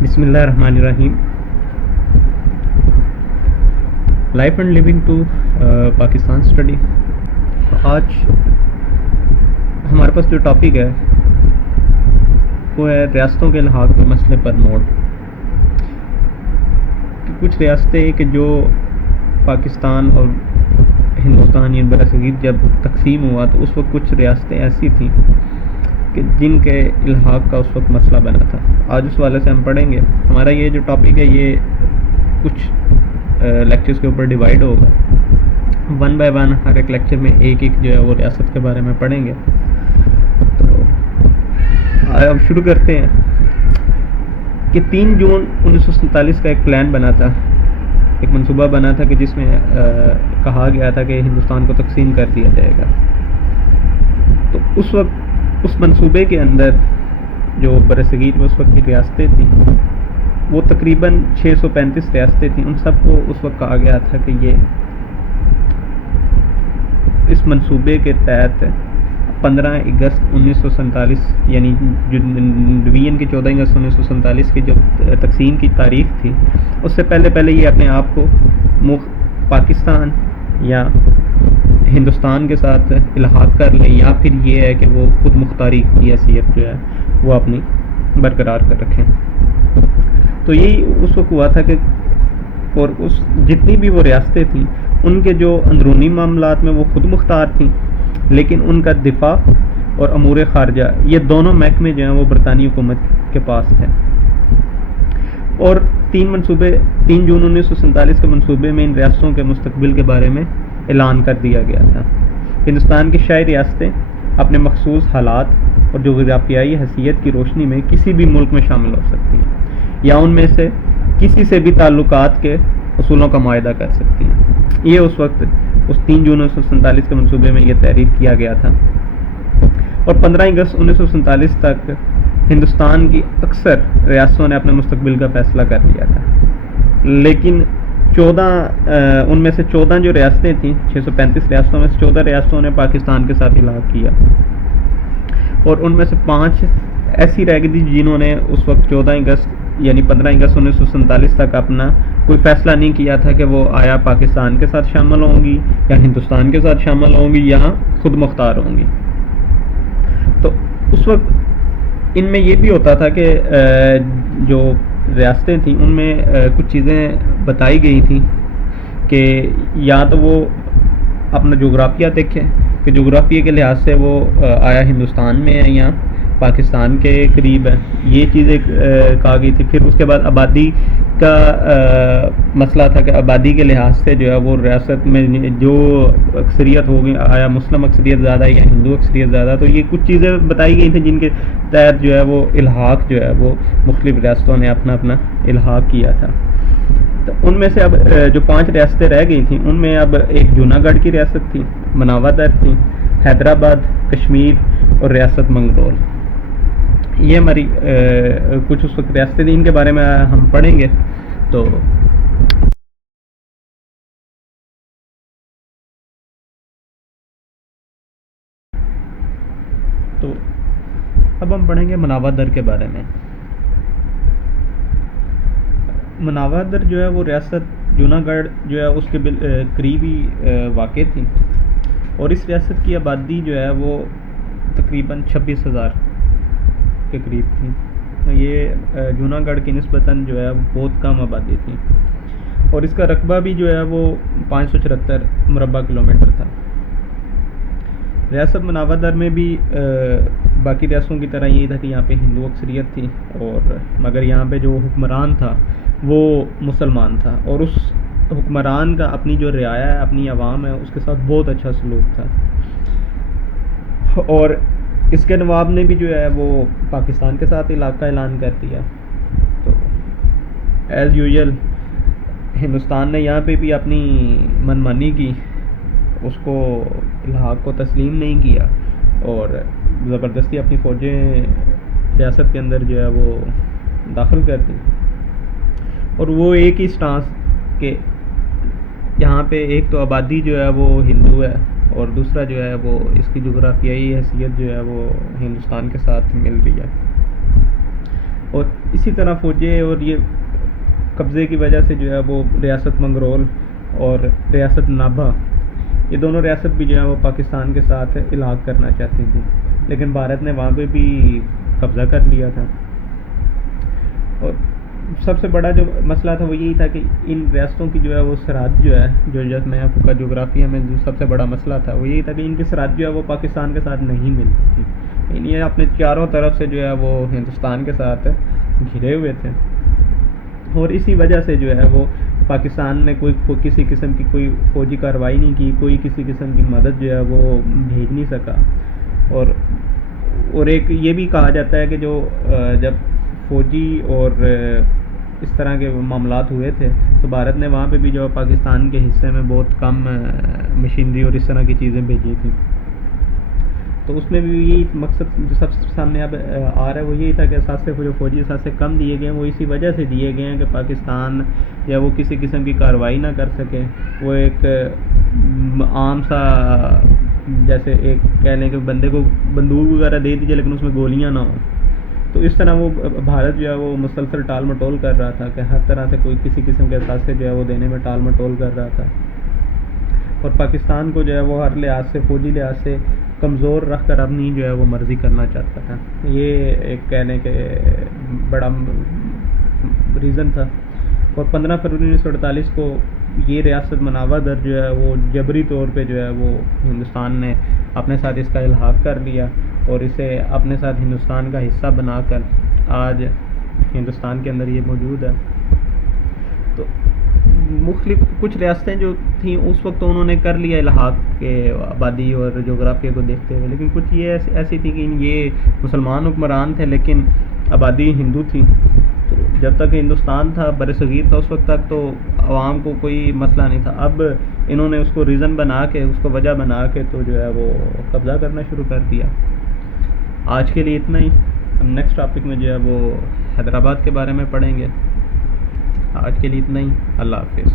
بسم اللہ الرحمن الرحیم. Life and living to Pakistan study. آج ہمارے پاس جو ٹاپک ہے وہ ہے ریاستوں کے الحاق کے مسئلے پر موڑ. کہ کچھ ریاستیں کہ جو پاکستان اور ہندوستان یعنی برصغیر جب تقسیم ہوا تو اس وقت کچھ ریاستیں ایسی تھیں کہ جن کے الحاق کا اس وقت مسئلہ بنا تھا. آج اس والے سے ہم پڑھیں گے. ہمارا یہ جو ٹاپک ہے یہ کچھ لیکچرز کے اوپر ڈیوائیڈ ہوگا. ون بائی ون ہر ایک لیکچر میں ایک جو ہے وہ ریاست کے بارے میں پڑھیں گے. تو اب شروع کرتے ہیں کہ 3 جون 1947 کا ایک پلان بنا تھا, ایک منصوبہ بنا تھا کہ جس میں کہا گیا تھا کہ ہندوستان کو تقسیم کر دیا جائے گا. تو اس وقت اس منصوبے کے اندر جو برصغیر میں اس وقت کی ریاستیں تھیں وہ تقریباً 635 ریاستیں تھیں. ان سب کو اس وقت کہا گیا تھا کہ یہ اس منصوبے کے تحت 15 اگست 1947 یعنی جو ڈویژن کی 14 اگست 1947 کی جو تقسیم کی تاریخ تھی اس سے پہلے یہ اپنے آپ کو پاکستان یا ہندوستان کے ساتھ الحاق کر لیں, یا پھر یہ ہے کہ وہ خود مختاری کی حیثیت جو ہے وہ اپنی برقرار کر رکھیں. تو یہی اس وقت ہوا تھا کہ اور اس جتنی بھی وہ ریاستیں تھیں ان کے جو اندرونی معاملات میں وہ خود مختار تھیں, لیکن ان کا دفاع اور امور خارجہ یہ دونوں محکمے جو ہیں وہ برطانوی حکومت کے پاس تھے. اور 3 جون 1947 کے منصوبے میں ان ریاستوں کے مستقبل کے بارے میں اعلان کر دیا گیا تھا. ہندوستان کی شاہی ریاستیں اپنے مخصوص حالات اور جغرافیائی حیثیت کی روشنی میں کسی بھی ملک میں شامل ہو سکتی ہیں یا ان میں سے کسی سے بھی تعلقات کے اصولوں کا معاہدہ کر سکتی ہیں. یہ اس وقت اس 3 جون 1947 کے منصوبے میں یہ تحریر کیا گیا تھا. اور 15 اگست 1947 تک ہندوستان کی اکثر ریاستوں نے اپنے مستقبل کا فیصلہ کر لیا تھا, لیکن ان میں سے 14 جو ریاستیں تھیں 635 ریاستوں میں سے 14 ریاستوں نے پاکستان کے ساتھ الحاق کیا, اور ان میں سے 5 ایسی رہ گئی تھی جنہوں نے اس وقت 14 اگست یعنی 15 اگست 1947 تک اپنا کوئی فیصلہ نہیں کیا تھا کہ وہ آیا پاکستان کے ساتھ شامل ہوں گی یا ہندوستان کے ساتھ شامل ہوں گی یا خود مختار ہوں گی. تو اس وقت ان میں یہ بھی ہوتا تھا کہ جو ریاستیں تھیں ان میں کچھ چیزیں بتائی گئی تھیں کہ یا تو وہ اپنا جغرافیہ دیکھیں کہ جغرافیہ کے لحاظ سے وہ آیا ہندوستان میں ہے یا پاکستان کے قریب ہے, یہ چیزیں کہا گئی تھی. پھر اس کے بعد آبادی کا مسئلہ تھا کہ آبادی کے لحاظ سے جو ہے وہ ریاست میں جو اکثریت ہوگی آیا مسلم اکثریت زیادہ ہے یا ہندو اکثریت زیادہ. تو یہ کچھ چیزیں بتائی گئی تھیں جن کے تحت جو ہے وہ الحاق جو ہے وہ مختلف ریاستوں نے اپنا الحاق کیا تھا. تو ان میں سے اب جو 5 ریاستیں رہ گئی تھیں ان میں اب ایک جوناگڑھ کی ریاست تھی, مناوادر تھی, حیدرآباد, کشمیر اور ریاست منگلور. یہ ہماری کچھ اس وقت ریاستیں تھیں, ان کے بارے میں ہم پڑھیں گے. تو اب ہم پڑھیں گے مناوادر کے بارے میں. مناوادر جو ہے وہ ریاست جوناگڑھ جو ہے اس کے قریب ہی واقع تھی, اور اس ریاست کی آبادی جو ہے وہ تقریباً 26,000 کے قریب تھی. یہ جوناگڑھ کی نسبتاً جو ہے بہت کم آبادی تھی, اور اس کا رقبہ بھی جو ہے وہ 574 مربع کلومیٹر تھا. ریاست مناوادر میں بھی باقی ریاستوں کی طرح یہی تھا کہ یہاں پہ ہندو اکثریت تھی, اور مگر یہاں پہ جو حکمران تھا وہ مسلمان تھا, اور اس حکمران کا اپنی جو رعایا ہے اپنی عوام ہے اس کے ساتھ بہت اچھا سلوک تھا. اور اس کے نواب نے بھی جو ہے وہ پاکستان کے ساتھ علاقہ اعلان کر دیا. تو ایز یوزول ہندوستان نے یہاں پہ بھی اپنی منمانی کی, اس کو الحاق کو تسلیم نہیں کیا اور زبردستی اپنی فوجیں ریاست کے اندر جو ہے وہ داخل کر دی. اور وہ ایک ہی سٹانس کہ یہاں پہ ایک تو آبادی جو ہے وہ ہندو ہے اور دوسرا جو ہے وہ اس کی جغرافیائی حیثیت جو ہے وہ ہندوستان کے ساتھ مل رہی ہے. اور اسی طرح فوجیں اور یہ قبضے کی وجہ سے جو ہے وہ ریاست منگرول اور ریاست نابھا، یہ دونوں ریاست بھی جو ہے وہ پاکستان کے ساتھ الحاق کرنا چاہتی تھی، لیکن بھارت نے وہاں پہ بھی قبضہ کر لیا تھا۔ اور سب سے بڑا جو مسئلہ تھا وہ یہی تھا کہ ان ریاستوں کی جو ہے وہ سرحد جو ہے، جو میں آپ کا جغرافیہ میں جو سب سے بڑا مسئلہ تھا وہ یہی تھا کہ ان کی سرحد جو ہے وہ پاکستان کے ساتھ نہیں ملتی تھی، یہ اپنے چاروں طرف سے جو ہے وہ ہندوستان کے ساتھ گھرے ہوئے تھے، اور اسی وجہ سے جو ہے وہ پاکستان نے کوئی کسی قسم کی کوئی فوجی کارروائی نہیں کی، کوئی کسی قسم کی مدد جو ہے وہ بھیج نہیں سکا۔ اور ایک یہ بھی کہا جاتا ہے کہ جو جب فوجی اور اس طرح کے معاملات ہوئے تھے تو بھارت نے وہاں پہ بھی جو پاکستان کے حصے میں بہت کم مشینری اور اس طرح کی چیزیں بھیجی تھیں، تو اس میں بھی یہی مقصد جو سب سے سامنے اب آ رہا ہے وہ یہی تھا کہ اثاثے جو فوجی اثاثے کم دیے گئے ہیں وہ اسی وجہ سے دیے گئے ہیں کہ پاکستان یا وہ کسی قسم کی کارروائی نہ کر سکے، وہ ایک عام سا جیسے ایک کہہ لیں کہ بندے کو بندوق وغیرہ دے دیجیے لیکن اس میں گولیاں نہ ہوں، تو اس طرح وہ بھارت جو ہے وہ مسلسل ٹال مٹول کر رہا تھا کہ ہر طرح سے کوئی کسی قسم کے اثاثے جو ہے وہ دینے میں ٹال مٹول کر رہا تھا، اور پاکستان کو جو ہے وہ ہر لحاظ سے فوجی لحاظ سے کمزور رکھ کر اپنی جو ہے وہ مرضی کرنا چاہتا تھا۔ یہ ایک کہنے کے بڑا ریزن تھا، اور 15 فروری 1948 کو یہ ریاست مناوا در جو ہے وہ جبری طور پہ جو ہے وہ ہندوستان نے اپنے ساتھ اس کا الحاق کر لیا اور اسے اپنے ساتھ ہندوستان کا حصہ بنا کر آج ہندوستان کے اندر یہ موجود ہے۔ تو مختلف کچھ ریاستیں جو تھیں اس وقت انہوں نے کر لیا الحاق کے آبادی اور جغرافیہ کو دیکھتے ہوئے، لیکن کچھ یہ ایسی تھی کہ یہ مسلمان حکمران تھے لیکن آبادی ہندو تھی، تو جب تک ہندوستان تھا برصغیر تھا اس وقت تک تو عوام کو کوئی مسئلہ نہیں تھا، اب انہوں نے اس کو ریزن بنا کے اس کو وجہ بنا کے تو جو ہے وہ قبضہ کرنا شروع کر دیا۔ آج کے لیے اتنا ہی، ہم نیکسٹ ٹاپک میں جو ہے وہ حیدرآباد کے بارے میں پڑھیں گے۔ آج کے لیے اتنا ہی، اللہ حافظ۔